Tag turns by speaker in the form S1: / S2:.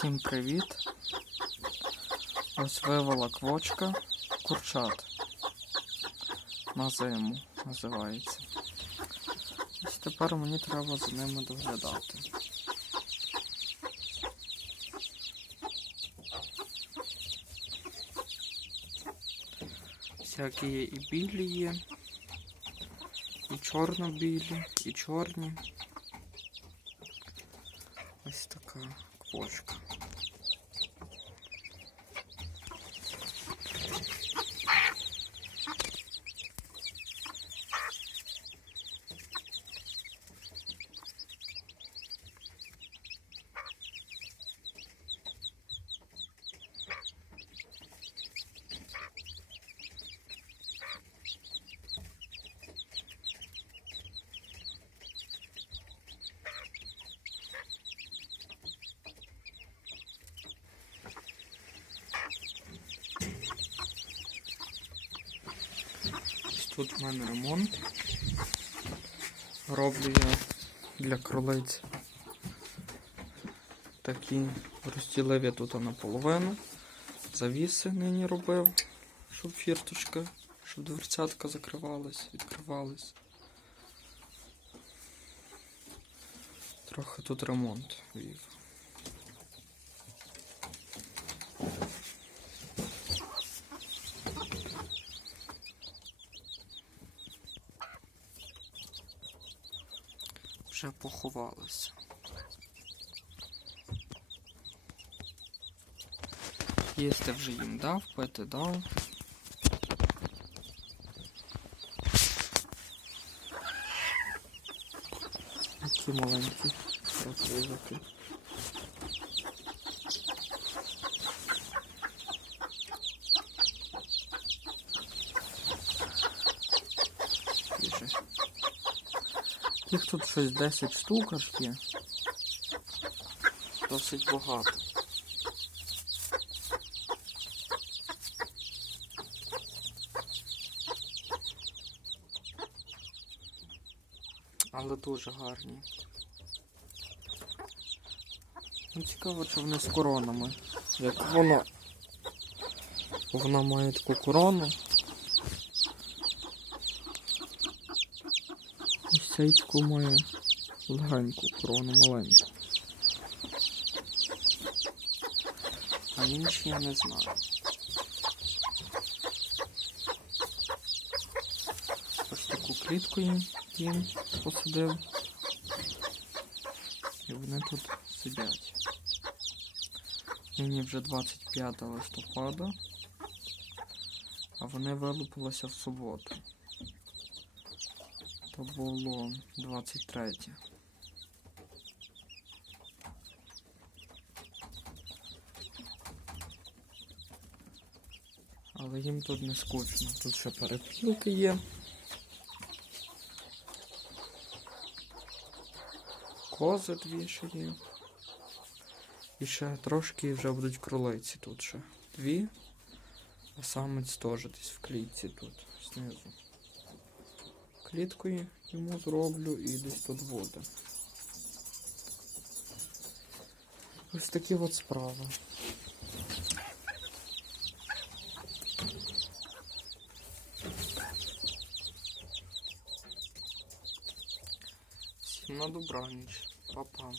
S1: Всім привіт! Ось вивела квочка курчат. На зиму називається. Ось тепер мені треба за ними доглядати. Всякі є і білі є, і чорно-білі, і чорні. Ось така квочка. Тут в мене ремонт. Роблю я для кролиць такі розділив я тут наполовину. Завіси нині робив, щоб фірточка, щоб дверцятка закривались, відкривались. Трохи тут ремонт вів. Вже поховалися. Їсти вже їм дав, пити дав. Такі маленькі красивики. Їх тут щось 10 штук аж є. Досить багато. Але дуже гарні. Ну, цікаво, чи вони з коронами. Як воно. Вона має таку корону. Цей має легеньку корону маленьку. А інші я не знаю. Ось таку клітку їм посадив. І вони тут сидять. Нині вже 25 листопада, а вони вилупилися в суботу. То було 23. Але їм тут не скучно. Тут ще перепілки є. Кози дві ще є. І ще трошки вже будуть кролиці тут ще. Дві. А самець теж десь в клітці тут, знизу. Кліткою йому зроблю і десь тут буде. Ось такі от справи. Всім на добраніч. Па-па.